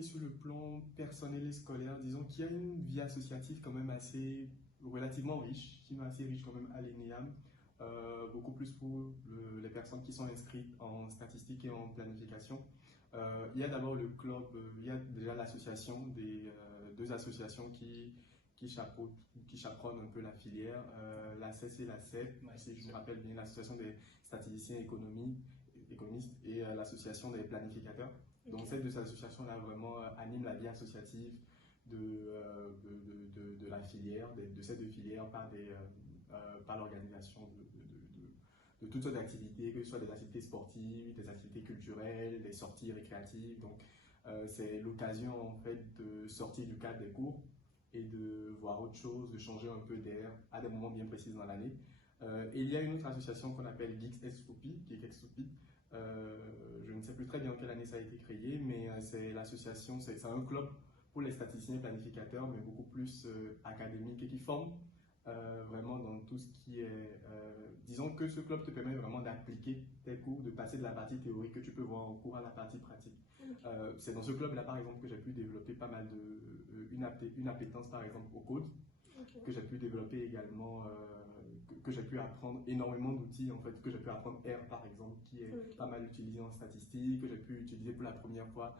et sur le plan personnel et scolaire, disons qu'il y a une vie associative quand même assez relativement riche, sinon assez riche quand même à l'ENEAM, beaucoup plus pour les personnes qui sont inscrites en statistique et en planification. Il y a d'abord le club, il y a déjà l'association des deux associations qui chaperonnent un peu la filière, la CES et la CEP, si je me rappelle bien, l'association des statisticiens économistes et l'association des planificateurs. Donc ces deux associations-là vraiment animent la vie associative de la filière, de ces deux filières par l'organisation de toutes sortes d'activités, que ce soit des activités sportives, des activités culturelles, des sorties récréatives. Donc c'est l'occasion en fait de sortir du cadre des cours et de voir autre chose, de changer un peu d'air à des moments bien précis dans l'année. Et il y a une autre association qu'on appelle Geeks SOP, Geek SOP. Je ne sais plus très bien en quelle année ça a été créé, mais c'est l'association, c'est un club pour les statisticiens et planificateurs, mais beaucoup plus académique et qui forme vraiment dans tout ce qui est... disons que ce club te permet vraiment d'appliquer tes cours, de passer de la partie théorique que tu peux voir en cours à la partie pratique. C'est dans ce club-là, par exemple, que j'ai pu développer pas mal une appétence, par exemple, au code, que j'ai pu développer également, que j'ai pu apprendre énormément d'outils, en fait, que j'ai pu apprendre R, par exemple, qui est pas mal utilisé en statistique, que j'ai pu utiliser pour la première fois,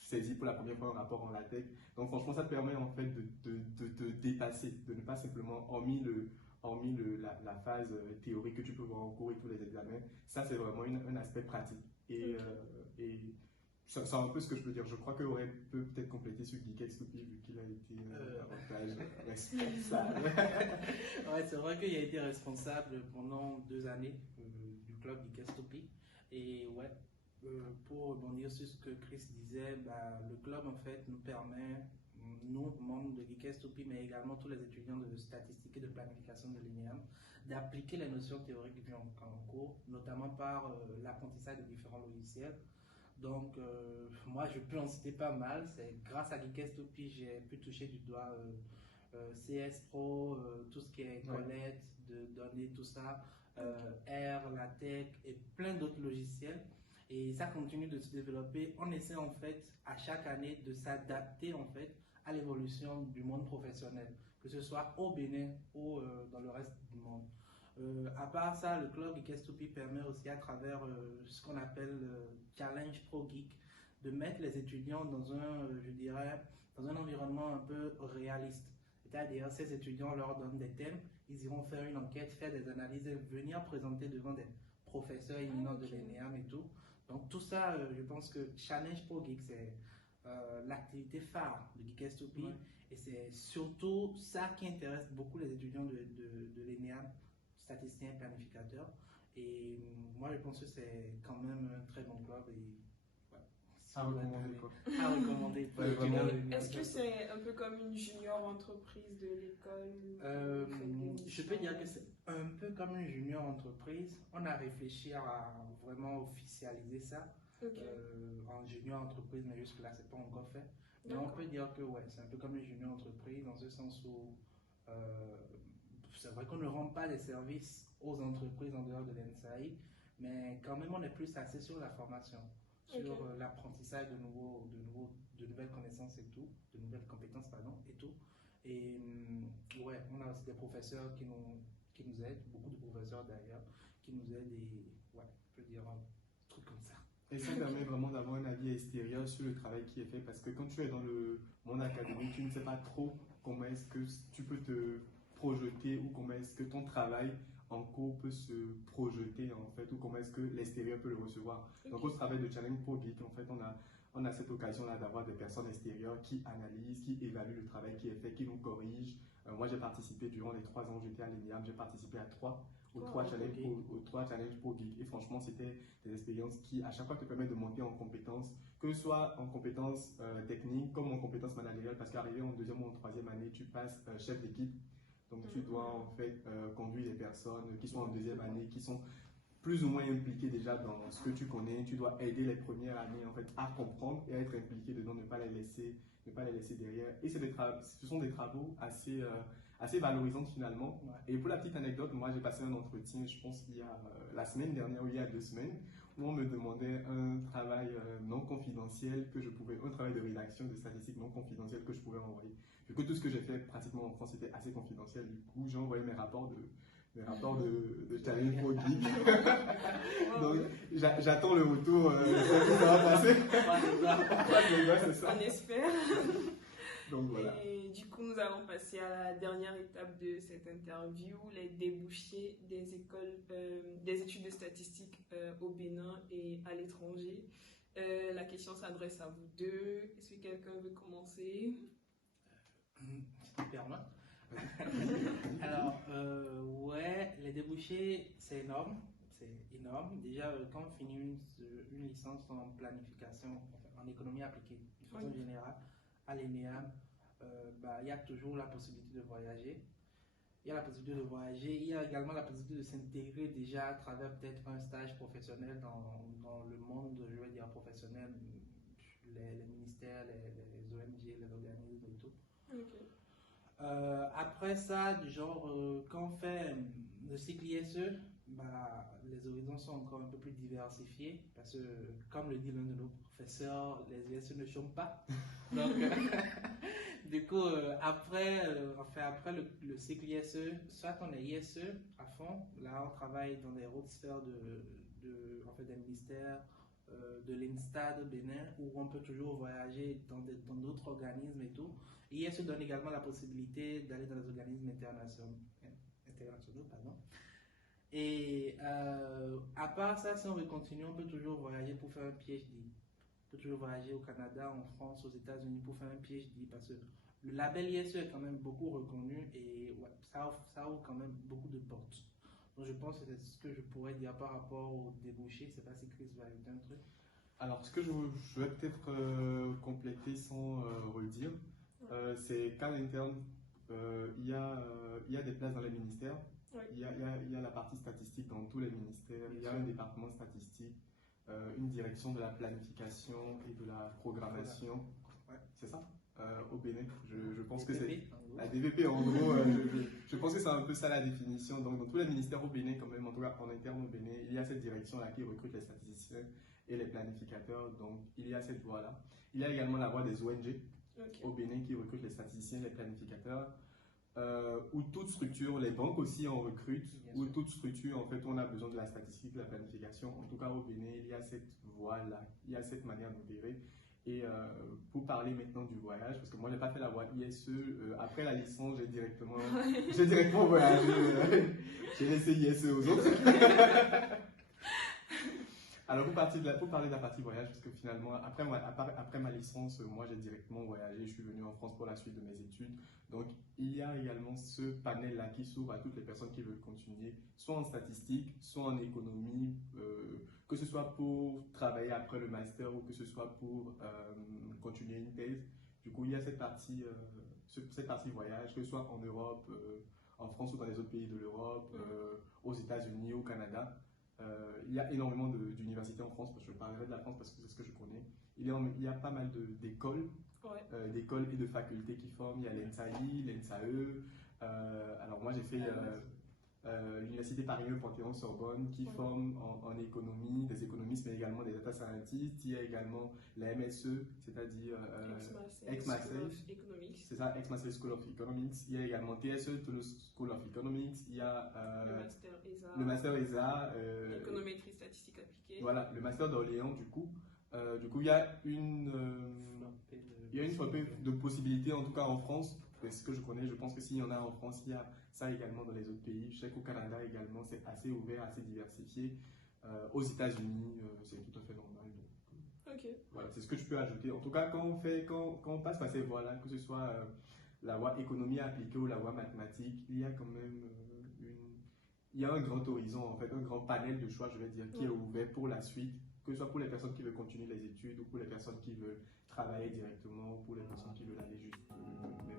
saisi pour la première fois un rapport en LaTeX. Donc, franchement, ça te permet, en fait, de te dépasser, de ne pas simplement, hormis la phase théorique que tu peux voir en cours et tous les examens, ça, c'est vraiment un aspect pratique. Et c'est un peu ce que je peux dire. Je crois qu'Aurel peut peut-être compléter sur Geek SOP vu qu'il a été davantage responsable. Ouais, c'est vrai qu'il a été responsable pendant 2 années du club Geek SOP. Et ouais, pour rebondir sur ce que Chris disait, bah, le club en fait nous permet, nous, membres de Geek SOP, mais également tous les étudiants de statistique et de planification de l'ENEAM, d'appliquer les notions théoriques vues en cours, notamment par l'apprentissage de différents logiciels. Donc, moi, je peux en citer pas mal. C'est grâce à Geek SOP, j'ai pu toucher du doigt CS Pro, tout ce qui est collecte de données, tout ça, R, LaTeX et plein d'autres logiciels. Et ça continue de se développer. On essaie en fait à chaque année de s'adapter en fait à l'évolution du monde professionnel, que ce soit au Bénin ou dans le reste du monde. À part ça, le club Geek SOP permet aussi à travers ce qu'on appelle Challenge Pro Geek de mettre les étudiants dans je dirais, dans un environnement un peu réaliste. C'est-à-dire, ces étudiants leur donnent des thèmes, ils iront faire une enquête, faire des analyses et venir présenter devant des professeurs éminents de l'ENEAM et tout. Donc tout ça, je pense que Challenge Pro Geek, c'est l'activité phare de Geek SOP et c'est surtout ça qui intéresse beaucoup les étudiants de l'ENEAM, statisticiens et planificateurs. Et moi, je pense que c'est quand même un très bon club et à recommander quoi. À recommander. Est-ce que c'est un peu comme une junior entreprise de l'école? Je peux dire que c'est un peu comme une junior entreprise. On a réfléchi à vraiment officialiser ça en junior entreprise, mais jusque-là, c'est pas encore fait. Mais on peut dire que ouais, c'est un peu comme une junior entreprise dans ce sens où c'est vrai qu'on ne rend pas des services aux entreprises en dehors de l'ENSAI, mais quand même, on est plus axé sur la formation, sur l'apprentissage de nouvelles connaissances et tout, de nouvelles compétences, pardon, et tout. Et ouais, on a aussi des professeurs qui nous aident, beaucoup de professeurs d'ailleurs, qui nous aident et ouais, je peux dire un truc comme ça. Et ça permet vraiment d'avoir un avis extérieur sur le travail qui est fait, parce que quand tu es dans le monde académique, tu ne sais pas trop comment est-ce que tu peux te projeter ou comment est-ce que ton travail en cours peut se projeter en fait, ou comment est-ce que l'extérieur peut le recevoir. Donc au travail de Challenge Pro Geek, en fait, on a cette occasion-là d'avoir des personnes extérieures qui analysent, qui évaluent le travail qui est fait, qui nous corrigent. Moi, j'ai participé durant les 3 ans où j'étais à l'ENEAM, j'ai participé à 3 challenges Pro Geek. Et franchement, c'était des expériences qui, à chaque fois, te permettent de monter en compétences, que ce soit en compétences techniques comme en compétences managériales, parce qu'arrivé en 2e ou en 3e année, tu passes chef d'équipe. Donc, tu dois en fait conduire des personnes qui sont en 2e année, qui sont plus ou moins impliquées déjà dans ce que tu connais. Tu dois aider les premières années en fait à comprendre et à être impliqué dedans, ne pas les laisser derrière. Et ce sont des travaux assez valorisants finalement. Et pour la petite anecdote, moi j'ai passé un entretien, je pense il y a la semaine dernière ou il y a 2 semaines, où on me demandait un travail non confidentiel un travail de rédaction de statistiques non confidentielles que je pouvais envoyer. Vu que tout ce que j'ai fait pratiquement en France était assez confidentiel, du coup, j'ai envoyé mes rapports de Charlie Pro Geek. Donc, j'attends le retour, ça va passer. C'est ça. On espère. Donc voilà. Et du coup, nous allons passer à la dernière étape de cette interview, les débouchés des écoles, des études de statistiques au Bénin et à l'étranger. La question s'adresse à vous deux. Est-ce que quelqu'un veut commencer? Super, moi. Alors, ouais, les débouchés, c'est énorme. C'est énorme. Déjà, quand on finit une licence en planification, en économie appliquée, de façon générale, à l'ENEAM, il y a toujours la possibilité de voyager. Il y a la possibilité de voyager. Il y a également la possibilité de s'intégrer déjà à travers peut-être un stage professionnel dans le monde, je vais dire, professionnel, les ministères, les ONG, les organismes et tout. Okay. Après ça, du genre, quand on fait le cycle ISE, les horizons sont encore un peu plus diversifiés parce que, comme le dit l'un de nos professeurs, les ISE ne chôment pas. Donc, du coup, après le cycle ISE, soit on est ISE à fond, là on travaille dans des hautes sphères des ministères, de l'INSTAD au Bénin, où on peut toujours voyager dans d'autres organismes et tout. ISE donne également la possibilité d'aller dans les organismes internationaux. Et à part ça, si on veut continuer, on peut toujours voyager pour faire un PhD. On peut toujours voyager au Canada, en France, aux États-Unis pour faire un PhD parce que le label ISE est quand même beaucoup reconnu et ouais, ça ouvre quand même beaucoup de portes. Donc je pense que c'est ce que je pourrais dire par rapport aux débouchés. Je ne sais pas si Chris va ajouter un truc. Alors, ce que je vais peut-être compléter sans redire, c'est qu'à l'interne, il y a des places dans les ministères. Ouais. Il y a la partie statistique dans tous les ministères. Il y a un département statistique, une direction de la planification et de la programmation. Ouais. C'est ça au Bénin. Je pense que c'est la DVP en gros. Je pense que c'est un peu ça la définition. Donc, dans tous les ministères au Bénin, quand même, en tout cas en interne au Bénin, il y a cette direction-là qui recrute les statisticiens et les planificateurs. Donc, il y a cette voie-là. Il y a également la voie des ONG au Bénin qui recrute les statisticiens, les planificateurs. Ou toute structure, les banques aussi en recrutent, ou toute structure, en fait, on a besoin de la statistique, de la planification. En tout cas, au Bénin, il y a cette voie-là, il y a cette manière d'opérer. Et pour parler maintenant du voyage, parce que moi, je n'ai pas fait la voie ISE, après la licence, j'ai directement voyagé. J'ai laissé ISE aux autres. Alors, pour parler de la partie voyage, parce que finalement, après ma licence, moi, j'ai directement voyagé. Je suis venu en France pour la suite de mes études. Donc, il y a également ce panel-là qui s'ouvre à toutes les personnes qui veulent continuer, soit en statistique, soit en économie, que ce soit pour travailler après le master ou que ce soit pour continuer une thèse. Du coup, il y a cette partie voyage, que ce soit en Europe, en France ou dans les autres pays de l'Europe, aux États-Unis, au Canada. Il y a énormément d'universités en France, parce que je parlerai de la France parce que c'est ce que je connais. Il y a pas mal d'écoles, d'écoles et de facultés qui forment. Il y a l'ENSAI, l'ENSAE. Alors moi j'ai fait l'université Paris 1 Panthéon-Sorbonne qui forme en économie, des économistes mais également des data scientists. Il y a également la MSE, c'est-à-dire Aix-Marseille, c'est ça, Aix-Marseille School of Economics. Il y a également TSE, Toulouse School of Economics. Il y a le master ESA, économétrie statistique appliquée. Voilà, le master d'Orléans du coup. Il y a une flopée de possibilités, en tout cas en France. C'est ce que je connais. Je pense que s'il y en a en France, il y a ça également dans les autres pays. Je sais qu'au Canada également, c'est assez ouvert, assez diversifié. Aux États-Unis, c'est tout à fait normal. Donc, voilà, c'est ce que je peux ajouter. En tout cas, quand on passe par ces voies-là, que ce soit la voie économie appliquée ou la voie mathématique, il y a quand même il y a un grand horizon, en fait, un grand panel de choix, je vais dire, qui est ouvert pour la suite, que ce soit pour les personnes qui veulent continuer les études ou pour les personnes qui veulent travailler directement ou pour les personnes qui veulent aller juste même en thèse.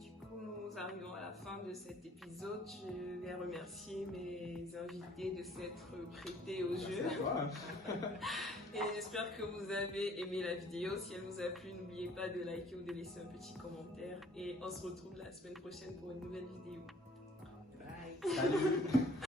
Du coup, nous arrivons à la fin de cet épisode. Je vais remercier mes invités de s'être prêtés au jeu. Et j'espère que vous avez aimé la vidéo. Si elle vous a plu, n'oubliez pas de liker ou de laisser un petit commentaire. Et on se retrouve la semaine prochaine pour une nouvelle vidéo. Bye. Salut.